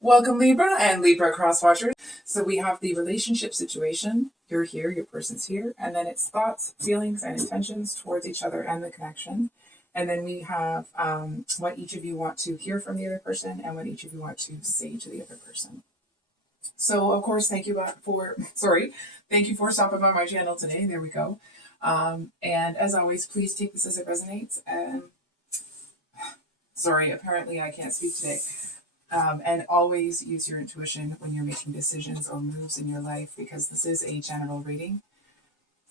Welcome, Libra and Libra cross watchers. So we have the relationship situation. You're here, your person's here, and then it's thoughts, feelings, and intentions towards each other and the connection. And then we have what each of you want to hear from the other person and what each of you want to say to the other person. So, of course, thank you for stopping by my channel today. There we go. And as always, please take this as it resonates. And sorry, apparently I can't speak today. And always use your intuition when you're making decisions or moves in your life, because this is a general reading.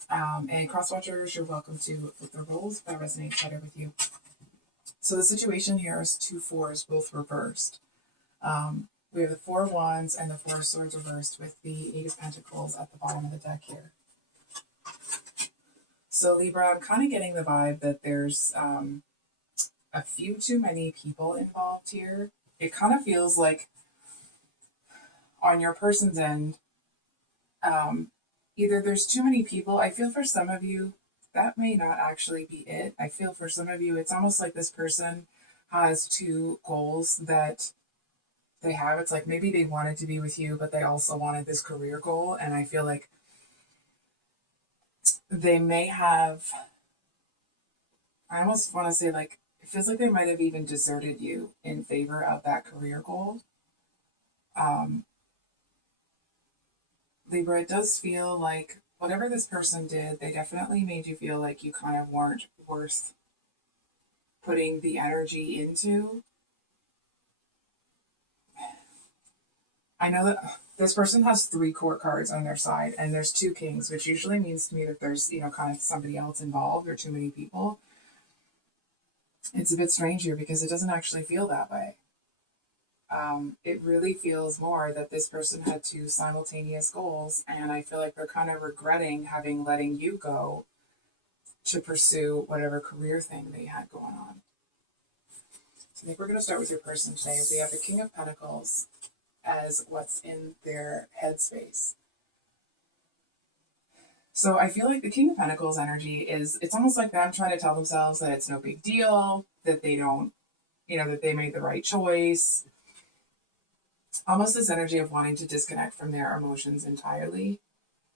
And cross watchers, you're welcome to flip the roles if that resonates better with you. So the situation here is two fours, both reversed. We have the Four of Wands and the Four of Swords reversed with the Eight of Pentacles at the bottom of the deck here. So Libra, I'm kind of getting the vibe that there's a few too many people involved here. It kind of feels like on your person's end, either there's too many people. I feel for some of you, that may not actually be it. I feel for some of you, it's almost like this person has two goals that they have. It's like maybe they wanted to be with you, but they also wanted this career goal. And I feel like they may have, I almost want to say, like, it feels like they might have even deserted you in favor of that career goal. Libra, it does feel like whatever this person did, they definitely made you feel like you kind of weren't worth putting the energy into. I know that this person has three court cards on their side and there's two kings, which usually means to me that there's, kind of somebody else involved or too many people. It's a bit strange here because it doesn't actually feel that way. It really feels more that this person had two simultaneous goals, and I feel like they're kind of regretting having letting you go to pursue whatever career thing they had going on. So I think we're going to start with your person today. We have the King of Pentacles as what's in their headspace. So I feel like the King of Pentacles energy is, it's almost like them trying to tell themselves that it's no big deal, that they don't, that they made the right choice. Almost this energy of wanting to disconnect from their emotions entirely.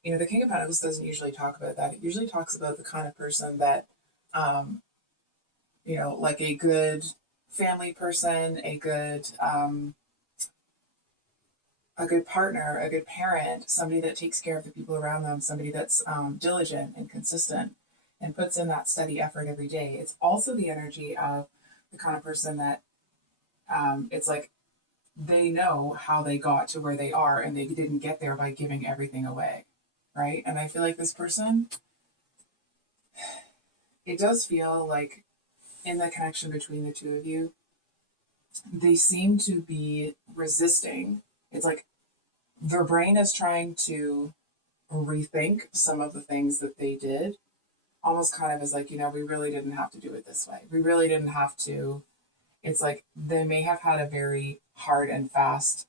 The King of Pentacles doesn't usually talk about that. It usually talks about the kind of person that, like a good family person, a good partner, a good parent, somebody that takes care of the people around them, somebody that's diligent and consistent and puts in that steady effort every day. It's also the energy of the kind of person that it's like they know how they got to where they are and they didn't get there by giving everything away, right? And I feel like this person, it does feel like in the connection between the two of you, they seem to be resisting. It's like their brain is trying to rethink some of the things that they did, almost kind of as like, we really didn't have to do it this way. We really didn't have to. It's like they may have had a very hard and fast,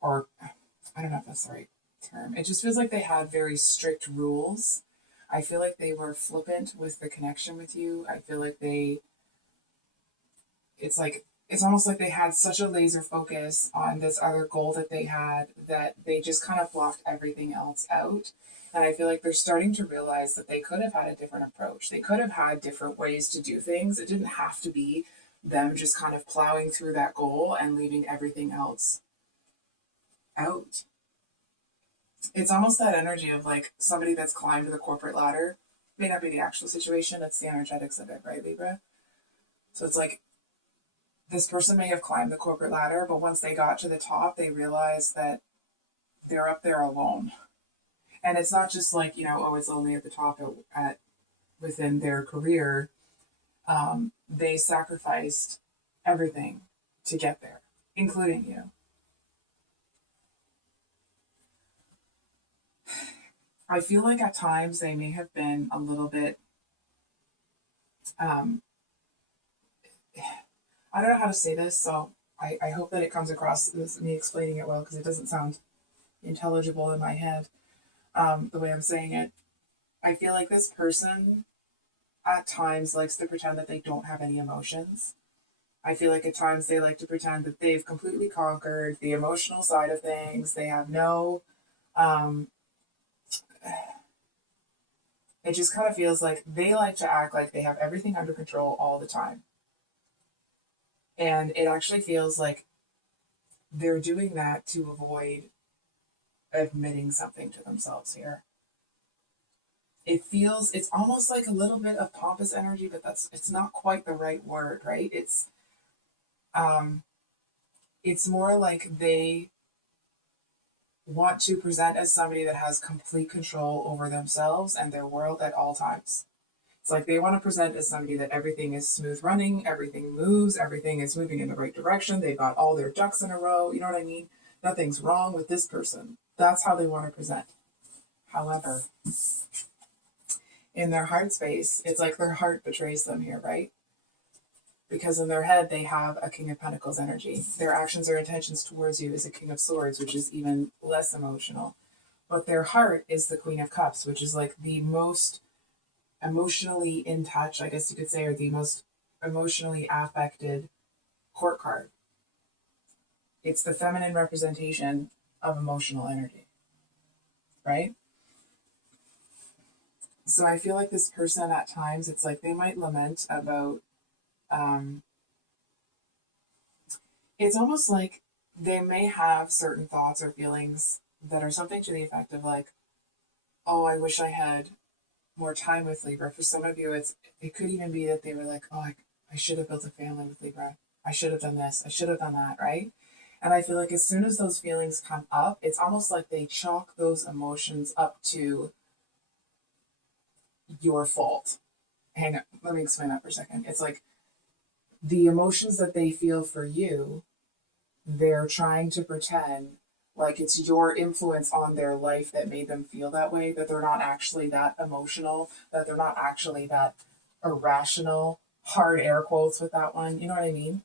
or I don't know if that's the right term. It just feels like they had very strict rules. I feel like they were flippant with the connection with you. I feel like it's almost like they had such a laser focus on this other goal that they had that they just kind of blocked everything else out. And I feel like they're starting to realize that they could have had a different approach. They could have had different ways to do things. It didn't have to be them just kind of plowing through that goal and leaving everything else out. It's almost that energy of like somebody that's climbed the corporate ladder. May not be the actual situation, that's the energetics of it, right, Libra? So it's like this person may have climbed the corporate ladder, but once they got to the top, they realized that they're up there alone. And it's not just like, oh, it's only at the top within their career. They sacrificed everything to get there, including you. I feel like at times they may have been a little bit, I don't know how to say this, so I hope that it comes across as me explaining it well, because it doesn't sound intelligible in my head the way I'm saying it. I feel like this person at times likes to pretend that they don't have any emotions. I feel like at times they like to pretend that they've completely conquered the emotional side of things. They have no, um, it just kind of feels like they like to act like they have everything under control all the time. And it actually feels like they're doing that to avoid admitting something to themselves here. It's almost like a little bit of pompous energy, but it's not quite the right word, right? Um, it's more like they want to present as somebody that has complete control over themselves and their world at all times. It's like they want to present as somebody that everything is smooth running, everything moves, everything is moving in the right direction. They've got all their ducks in a row. You know what I mean? Nothing's wrong with this person. That's how they want to present. However, in their heart space, it's like their heart betrays them here, right? Because in their head, they have a King of Pentacles energy. Their actions or intentions towards you is a King of Swords, which is even less emotional. But their heart is the Queen of Cups, which is like the most emotionally in touch, I guess you could say, or the most emotionally affected court card. It's the feminine representation of emotional energy, right? So I feel like this person at times, it's like they might lament about, it's almost like they may have certain thoughts or feelings that are something to the effect of like, oh, I wish I had more time with Libra. For some of you, it could even be that they were like, oh, I should have built a family with Libra. I should have done this. I should have done that, right? And I feel like as soon as those feelings come up, it's almost like they chalk those emotions up to your fault. Hang on, let me explain that for a second. It's like the emotions that they feel for you, they're trying to pretend like it's your influence on their life that made them feel that way, that they're not actually that emotional, that they're not actually that irrational, hard air quotes with that one. You know what I mean?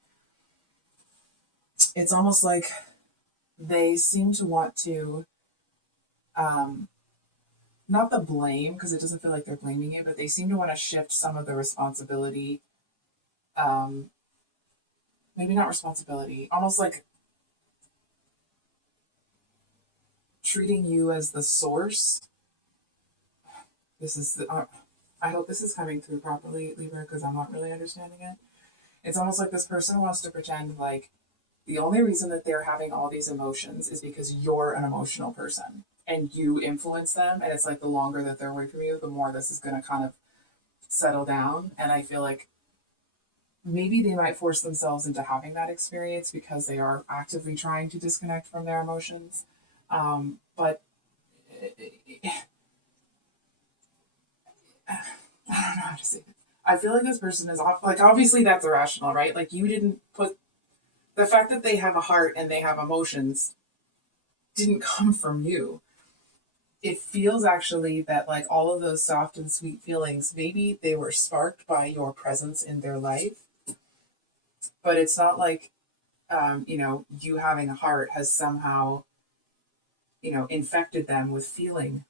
It's almost like they seem to want to, um, not the blame, because it doesn't feel like they're blaming you, but they seem to want to shift some of the responsibility, um, maybe not responsibility, almost like treating you as the source. This is the, I hope this is coming through properly, Libra, because I'm not really understanding it. It's almost like this person wants to pretend like the only reason that they're having all these emotions is because you're an emotional person and you influence them. And it's like the longer that they're away from you, the more this is going to kind of settle down. And I feel like maybe they might force themselves into having that experience because they are actively trying to disconnect from their emotions. But I don't know how to say it. I feel like this person is off. Like, obviously, that's irrational, right? Like, you didn't put the fact that they have a heart and they have emotions didn't come from you. It feels actually that, like, all of those soft and sweet feelings, maybe they were sparked by your presence in their life, but it's not like, you having a heart has somehow, infected them with feeling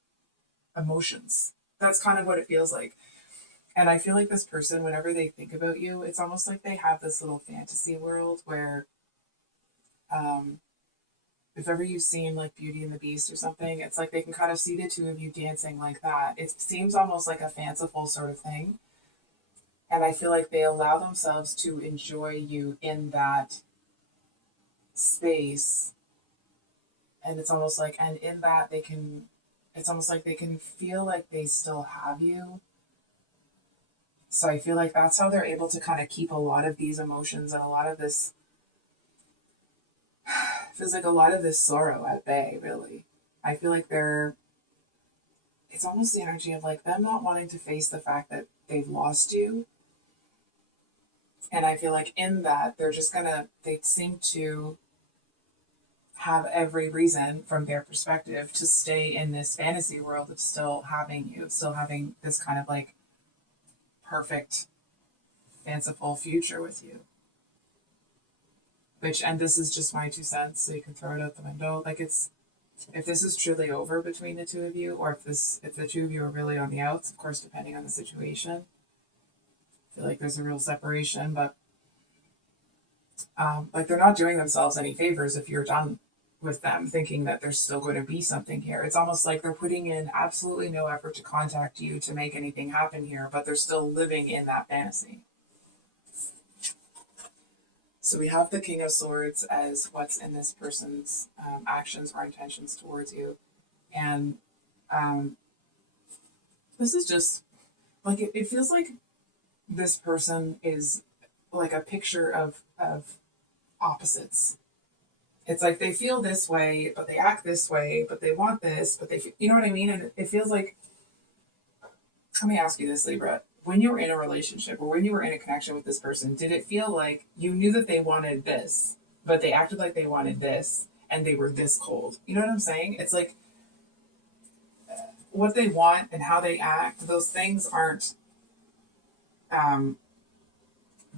emotions. That's kind of what it feels like. And I feel like this person, whenever they think about you, it's almost like they have this little fantasy world where, um, if ever you've seen like Beauty and the Beast or something, it's like they can kind of see the two of you dancing like that. It seems almost like a fanciful sort of thing. And I feel like they allow themselves to enjoy you in that space. And it's almost like, and in that it's almost like they can feel like they still have you. So I feel like that's how they're able to kind of keep a lot of these emotions and a lot of this, feels like a lot of this sorrow at bay, really. I feel like it's almost the energy of like them not wanting to face the fact that they've lost you. And I feel like in that, they seem to have every reason from their perspective to stay in this fantasy world of still having you, still having this kind of like perfect, fanciful future with you. And this is just my 2 cents, so you can throw it out the window. Like, if this is truly over between the two of you, or if the two of you are really on the outs, of course, depending on the situation, I feel like there's a real separation. But Like they're not doing themselves any favors if you're done with them, thinking that there's still going to be something here. It's almost like they're putting in absolutely no effort to contact you to make anything happen here, but they're still living in that fantasy. So we have the King of Swords as what's in this person's actions or intentions towards you. And this is just like, it feels like this person is like a picture of opposites. It's like they feel this way, but they act this way, but they want this, but you know what I mean? And it feels like, let me ask you this, Libra. When you were in a relationship or when you were in a connection with this person, did it feel like you knew that they wanted this, but they acted like they wanted this and they were this cold? You know what I'm saying? It's like what they want and how they act, those things aren't,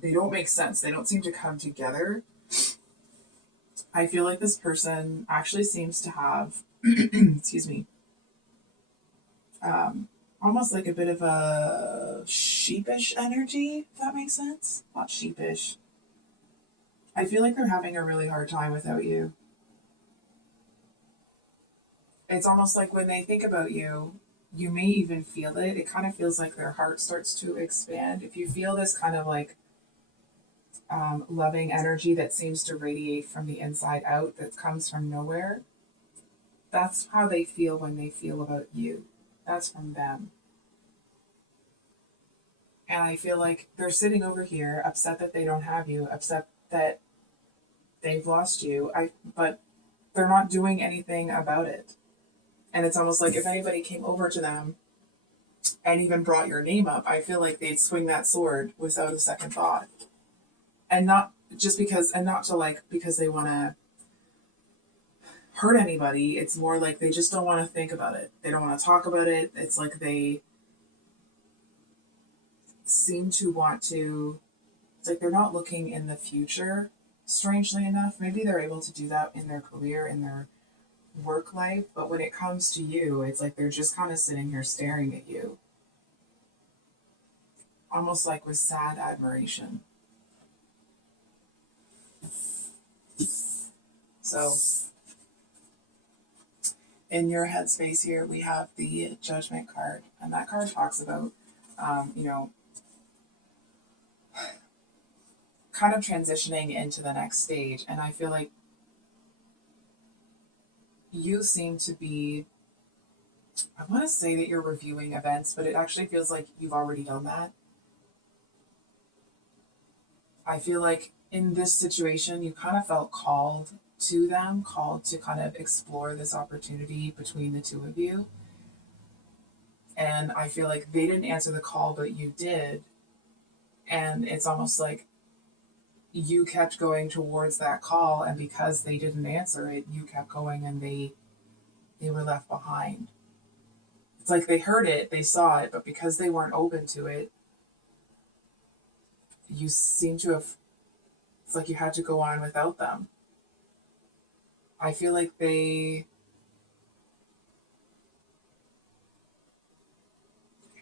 they don't make sense. They don't seem to come together. I feel like this person actually seems to have, excuse me, almost like a bit of a sheepish energy, if that makes sense. Not sheepish. I feel like they're having a really hard time without you. It's almost like when they think about you, you may even feel it. It kind of feels like their heart starts to expand. If you feel this kind of like loving energy that seems to radiate from the inside out, that comes from nowhere, that's how they feel when they feel about you. That's from them. And I feel like they're sitting over here upset that they don't have you, upset that they've lost you. But they're not doing anything about it. And it's almost like if anybody came over to them and even brought your name up, I feel like they'd swing that sword without a second thought. And not just because, and not to like, because they want to hurt anybody. It's more like they just don't want to think about it. They don't want to talk about it. It's like they seem to want to, it's like they're not looking in the future, strangely enough. Maybe they're able to do that in their career, in their work life, but when it comes to you, it's like they're just kind of sitting here staring at you, almost like with sad admiration. So in your headspace here, we have the Judgment card, and that card talks about, kind of transitioning into the next stage. And I feel like you seem to be, I want to say that you're reviewing events, but it actually feels like you've already done that. I feel like in this situation, you kind of felt called to them, called to kind of explore this opportunity between the two of you. And I feel like they didn't answer the call, but you did. And it's almost like you kept going towards that call, and because they didn't answer it, you kept going and they were left behind. It's like they heard it, they saw it, but because they weren't open to it, you seem to have, it's like you had to go on without them. I feel like they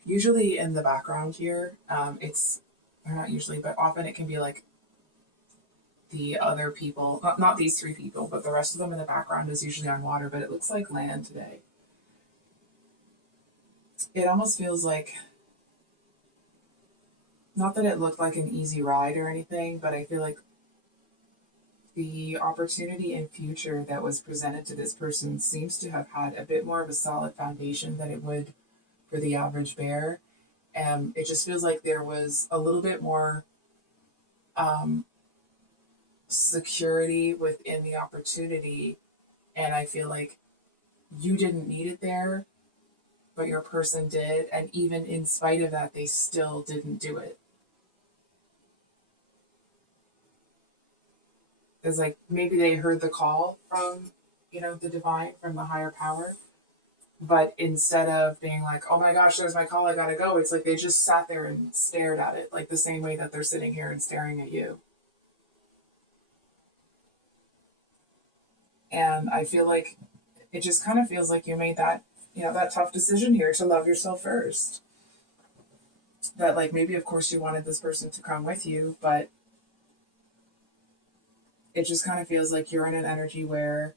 usually in the background here, it's, or not usually, but often it can be like the other people, not these three people, but the rest of them in the background is usually on water, but it looks like land today. It almost feels like, not that it looked like an easy ride or anything, but I feel like the opportunity in future that was presented to this person seems to have had a bit more of a solid foundation than it would for the average bear. It just feels like there was a little bit more security within the opportunity, and I feel like you didn't need it there, but your person did, and even in spite of that, they still didn't do it. It's like maybe they heard the call from, the divine, from the higher power, but instead of being like, oh my gosh, there's my call, I gotta go, it's like they just sat there and stared at it, like the same way that they're sitting here and staring at you. And I feel like it just kind of feels like you made that, that tough decision here to love yourself first. That like maybe of course you wanted this person to come with you, but it just kind of feels like you're in an energy where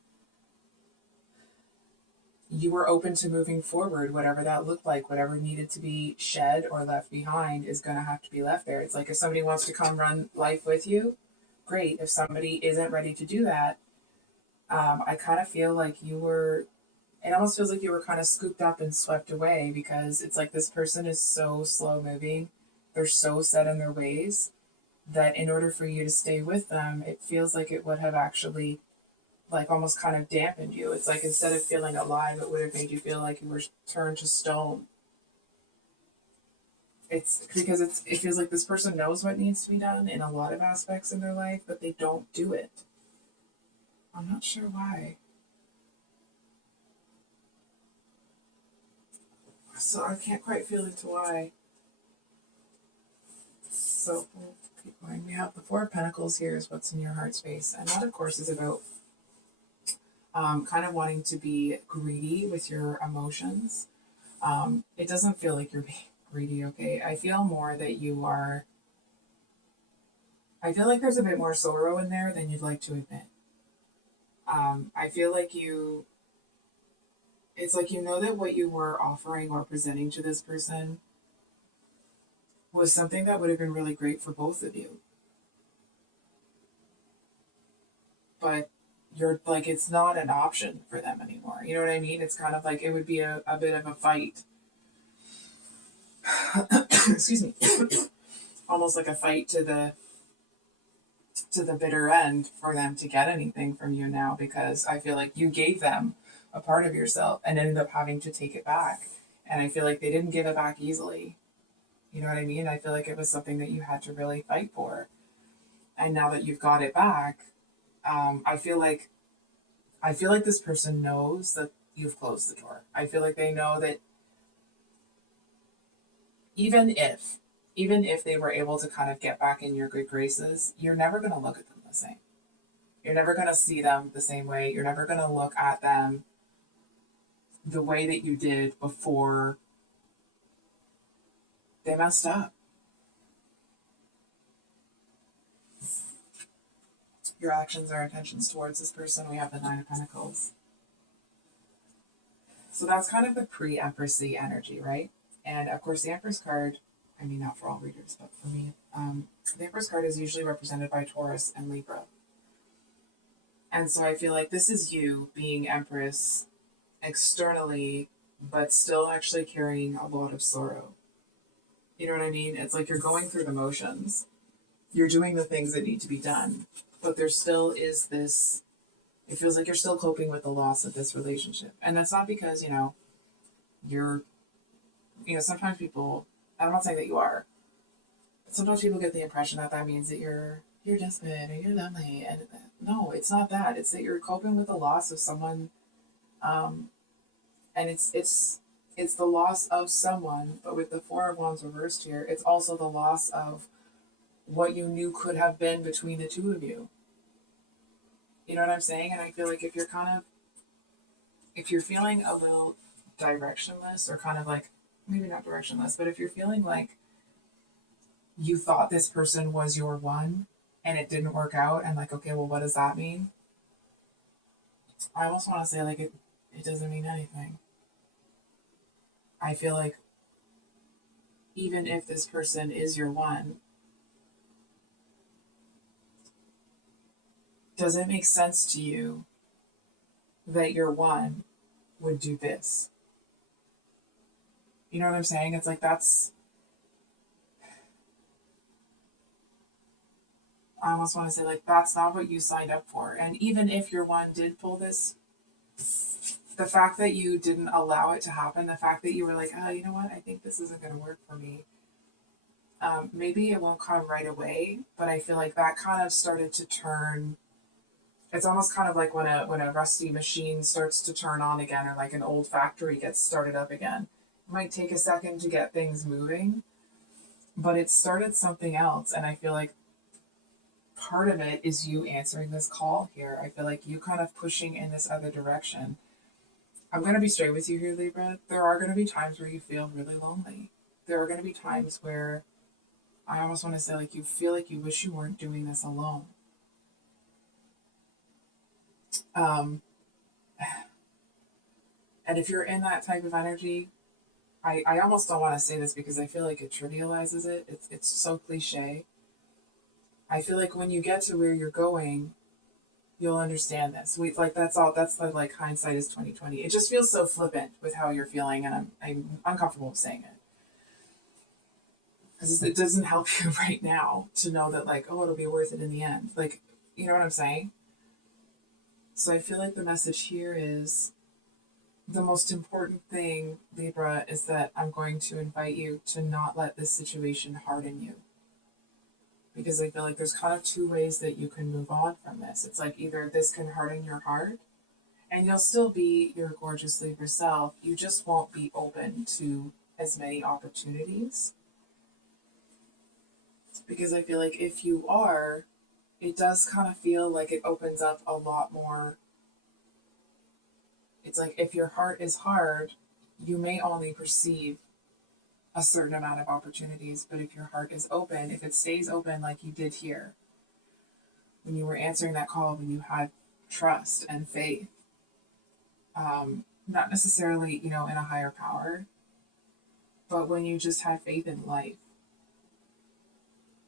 you were open to moving forward, whatever that looked like, whatever needed to be shed or left behind is going to have to be left there. It's like if somebody wants to come run life with you, great. If somebody isn't ready to do that, I kind of feel like it almost feels like you were kind of scooped up and swept away because it's like this person is so slow moving. They're so set in their ways that in order for you to stay with them, it feels like it would have actually like almost kind of dampened you. It's like instead of feeling alive, it would have made you feel like you were turned to stone. It's because it feels like this person knows what needs to be done in a lot of aspects in their life, but they don't do it. I'm not sure why. So I can't quite feel into why. So we'll keep going. We have the Four of Pentacles here is what's in your heart space. And that, of course, is about kind of wanting to be greedy with your emotions. It doesn't feel like you're being greedy, okay? I feel more that I feel like there's a bit more sorrow in there than you'd like to admit. I feel like it's like you know that what you were offering or presenting to this person was something that would have been really great for both of you. But you're like, it's not an option for them anymore. You know what I mean? It's kind of like it would be a bit of a fight. Excuse me. Almost like a fight to the bitter end for them to get anything from you now, because I feel like you gave them a part of yourself and ended up having to take it back. And I feel like they didn't give it back easily. You know what I mean? I feel like it was something that you had to really fight for. And now that you've got it back, I feel like this person knows that you've closed the door. I feel like they know that even if they were able to kind of get back in your good graces, you're never going to look at them the same. You're never going to see them the same way. You're never going to look at them the way that you did before they messed up. Your actions or intentions towards this person, we have the Nine of Pentacles. So that's kind of the pre-Empressy energy, right? And of course, the Empress card, I mean, not for all readers, but for me, the Empress card is usually represented by Taurus and Libra. And so I feel like this is you being Empress externally, but still actually carrying a lot of sorrow. You know what I mean? It's like you're going through the motions. You're doing the things that need to be done. But there still is this, it feels like you're still coping with the loss of this relationship. And that's not because, sometimes people, I'm not saying that you are, but sometimes people get the impression that means that you're desperate or you're lonely. And no, it's not that. It's that you're coping with the loss of someone. And it's the loss of someone, but with the Four of Wands reversed here, it's also the loss of what you knew could have been between the two of you. You know what I'm saying? And I feel like if you're feeling a little directionless, or kind of like, maybe not directionless, but if you're feeling like you thought this person was your one and it didn't work out, and like, okay, well, what does that mean? I almost want to say like it doesn't mean anything. I feel like even if this person is your one, does it make sense to you that your one would do this? You know what I'm saying? It's like I almost want to say like that's not what you signed up for. And even if your one did pull this, the fact that you didn't allow it to happen, the fact that you were like, oh, you know what? I think this isn't going to work for me. Maybe it won't come right away, but I feel like that kind of started to turn. It's almost kind of like when a rusty machine starts to turn on again, or like an old factory gets started up again. It might take a second to get things moving, but it started something else. And I feel like part of it is you answering this call here. I feel like you kind of pushing in this other direction. I'm going to be straight with you here, Libra. There are going to be times where you feel really lonely. There are going to be times where I almost want to say like you feel like you wish you weren't doing this alone. Um, and if you're in that type of energy, I almost don't want to say this because I feel like it trivializes it. It's so cliche. I feel like when you get to where you're going, you'll understand this. That's all. That's the like hindsight is 2020. It just feels so flippant with how you're feeling, and I'm uncomfortable with saying it because it doesn't help you right now to know that like, oh, it'll be worth it in the end. Like, you know what I'm saying? So I feel like the message here is the most important thing, Libra, is that I'm going to invite you to not let this situation harden you. Because I feel like there's kind of two ways that you can move on from this. It's like either this can harden your heart and you'll still be your gorgeous Libra self. You just won't be open to as many opportunities. Because I feel like if you are, it does kind of feel like it opens up a lot more. It's like if your heart is hard, you may only perceive a certain amount of opportunities, but if your heart is open, if it stays open like you did here, when you were answering that call, when you had trust and faith, not necessarily, in a higher power, but when you just have faith in life,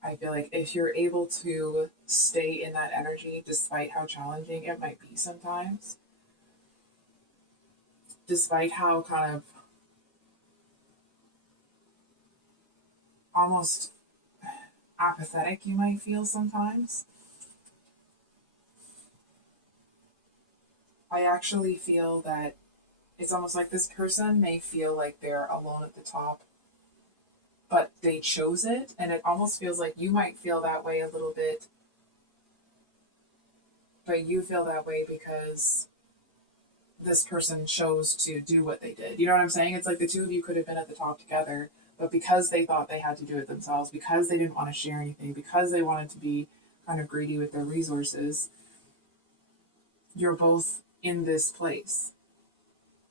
I feel like if you're able to stay in that energy, despite how challenging it might be sometimes, despite how kind of almost apathetic you might feel sometimes, I actually feel that it's almost like this person may feel like they're alone at the top, but they chose it, and it almost feels like you might feel that way a little bit, but you feel that way because this person chose to do what they did. You know what I'm saying? It's like the two of you could have been at the top together, but because they thought they had to do it themselves, because they didn't want to share anything, because they wanted to be kind of greedy with their resources, you're both in this place.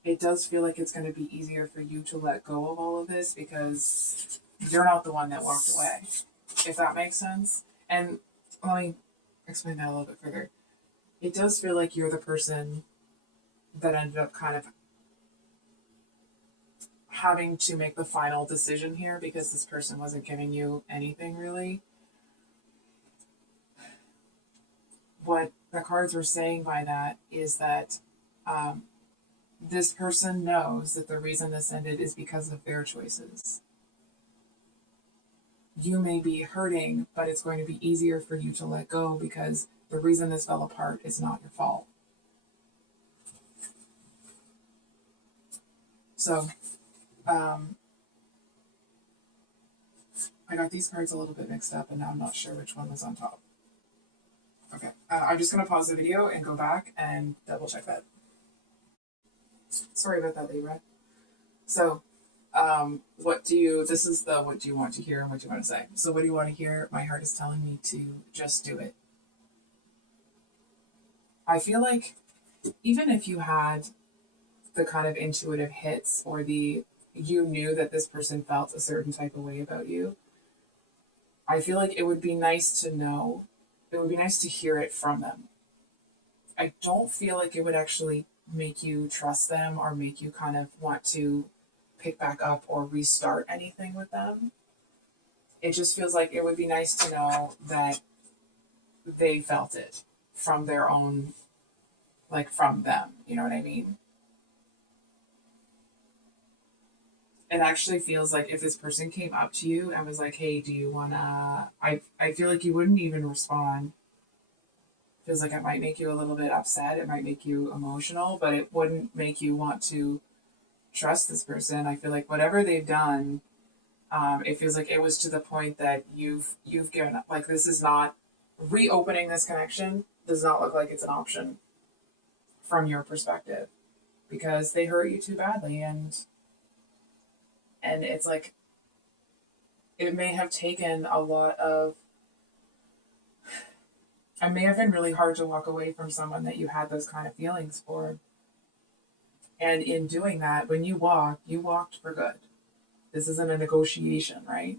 It does feel like it's going to be easier for you to let go of all of this because you're not the one that walked away, if that makes sense. And let me explain that a little bit further. It does feel like you're the person that ended up kind of having to make the final decision here because this person wasn't giving you anything really. What the cards were saying by that is that this person knows that the reason this ended is because of their choices. You may be hurting, but it's going to be easier for you to let go because the reason this fell apart is not your fault. So, I got these cards a little bit mixed up and now I'm not sure which one was on top. Okay, I'm just going to pause the video and go back and double check that. Sorry about that, Libra. So, this is the what do you want to hear and what do you want to say. So what do you want to hear? My heart is telling me to just do it. I feel like even if you had the kind of intuitive hits or you knew that this person felt a certain type of way about you, I feel like it would be nice to know, it would be nice to hear it from them. I don't feel like it would actually make you trust them or make you kind of want to pick back up or restart anything with them. It just feels like it would be nice to know that they felt it from their own, like from them. You know what I mean? It actually feels like if this person came up to you and was like, hey, do you wanna, I feel like you wouldn't even respond. Feels like it might make you a little bit upset. It might make you emotional, but it wouldn't make you want to trust this person. I feel like whatever they've done, it feels like it was to the point that you've given up. Like this is not reopening this connection does not look like it's an option from your perspective because they hurt you too badly, and it's like it may have taken a lot of. It may have been really hard to walk away from someone that you had those kind of feelings for. And in doing that, when you walked for good. This isn't a negotiation, right?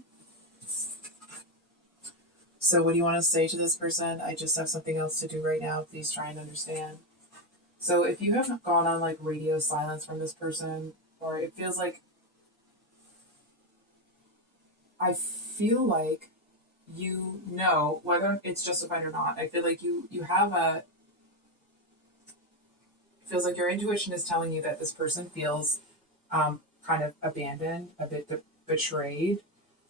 So what do you want to say to this person? I just have something else to do right now. Please try and understand. So if you haven't gone on like radio silence from this person, or it feels like, I feel like you know whether it's justified or not. I feel like you have a, it feels like your intuition is telling you that this person feels kind of abandoned, a bit betrayed,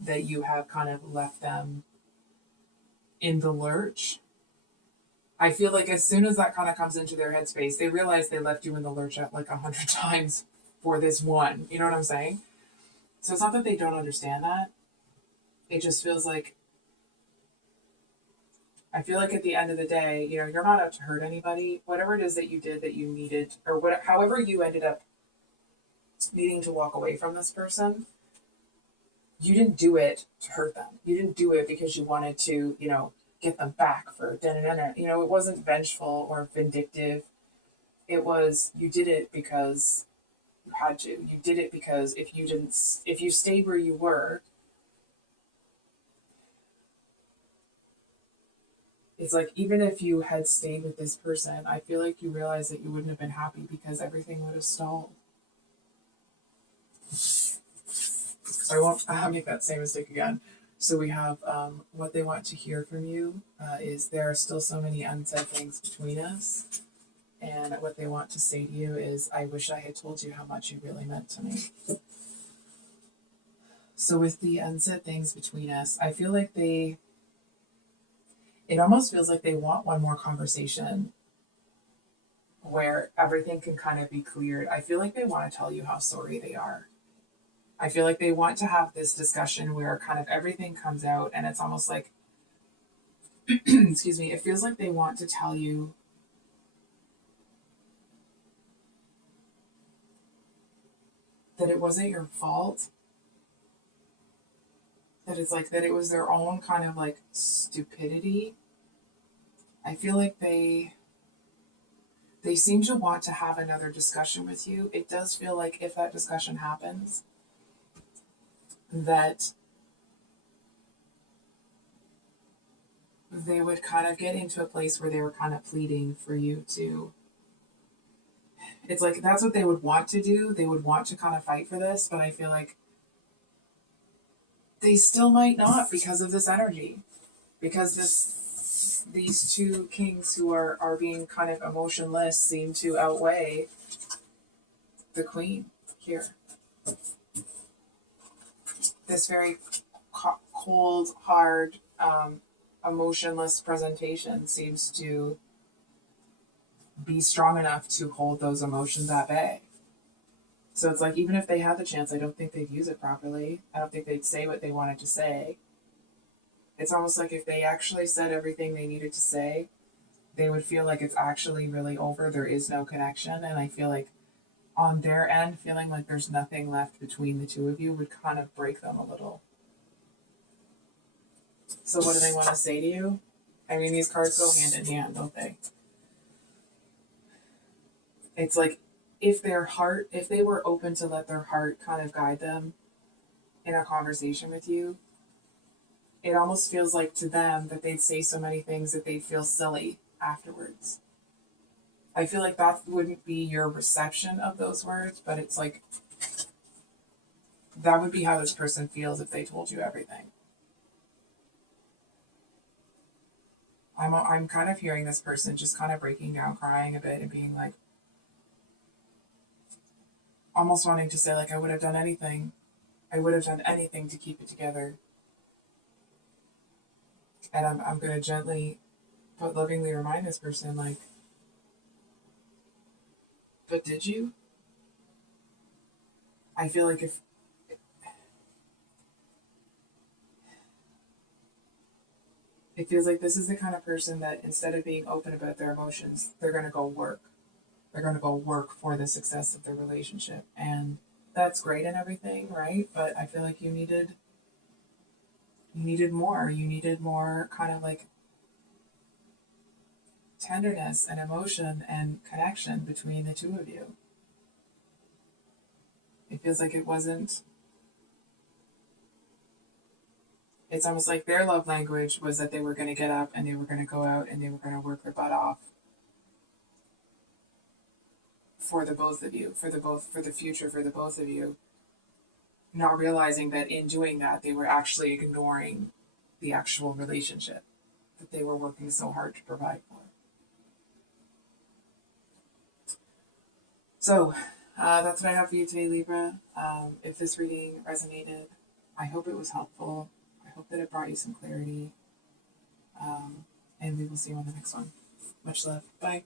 that you have kind of left them in the lurch. I feel like as soon as that kind of comes into their headspace, they realize they left you in the lurch at like 100 times for this one. You know what I'm saying? So it's not that they don't understand that. It just feels like, I feel like at the end of the day, you know, you're not out to hurt anybody. Whatever it is that you did that you needed, or what, however you ended up needing to walk away from this person, you didn't do it to hurt them. You didn't do it because you wanted to, you know, get them back for da-da-da-da. You know, it wasn't vengeful or vindictive. It was, you did it because you had to. You did it because if you didn't, if you stayed where you were, it's like, even if you had stayed with this person, I feel like you realize that you wouldn't have been happy because everything would have stalled. So I won't make that same mistake again. So we have what they want to hear from you is there are still so many unsaid things between us. And what they want to say to you is, I wish I had told you how much you really meant to me. So with the unsaid things between us, I feel like it almost feels like they want one more conversation where everything can kind of be cleared. I feel like they want to tell you how sorry they are. I feel like they want to have this discussion where kind of everything comes out, and it's almost like, excuse me, it feels like they want to tell you that it wasn't your fault, that it's like that it was their own kind of like stupidity. I feel like they seem to want to have another discussion with you. It does feel like if that discussion happens, that they would kind of get into a place where they were kind of pleading for you to, it's like that's what they would want to do. They would want to kind of fight for this, but I feel like they still might not because of this energy. Because these two kings who are being kind of emotionless seem to outweigh the queen here. This very cold, hard, emotionless presentation seems to be strong enough to hold those emotions at bay. So it's like, even if they had the chance, I don't think they'd use it properly. I don't think they'd say what they wanted to say. It's almost like if they actually said everything they needed to say, they would feel like it's actually really over. There is no connection. And I feel like on their end, feeling like there's nothing left between the two of you would kind of break them a little. So what do they want to say to you? I mean, these cards go hand in hand, don't they? It's like, if they were open to let their heart kind of guide them in a conversation with you, it almost feels like to them that they'd say so many things that they'd feel silly afterwards. I feel like that wouldn't be your reception of those words, but it's like, that would be how this person feels if they told you everything. I'm kind of hearing this person just kind of breaking down, crying a bit, and being like, almost wanting to say, like, I would have done anything. I would have done anything to keep it together. And I'm going to gently but lovingly remind this person, like, but did you? I feel like if it feels like this is the kind of person that instead of being open about their emotions, they're going to go work. They're going to go work for the success of the relationship. And that's great and everything, right? But I feel like you needed more. You needed more kind of like tenderness and emotion and connection between the two of you. It feels like it wasn't, it's almost like their love language was that they were going to get up and they were going to go out and they were going to work their butt off. for the both of you, for the future, for the both of you, not realizing that in doing that, they were actually ignoring the actual relationship that they were working so hard to provide for. So that's what I have for you today, Libra. If this reading resonated, I hope it was helpful. I hope that it brought you some clarity. And we will see you on the next one. Much love. Bye.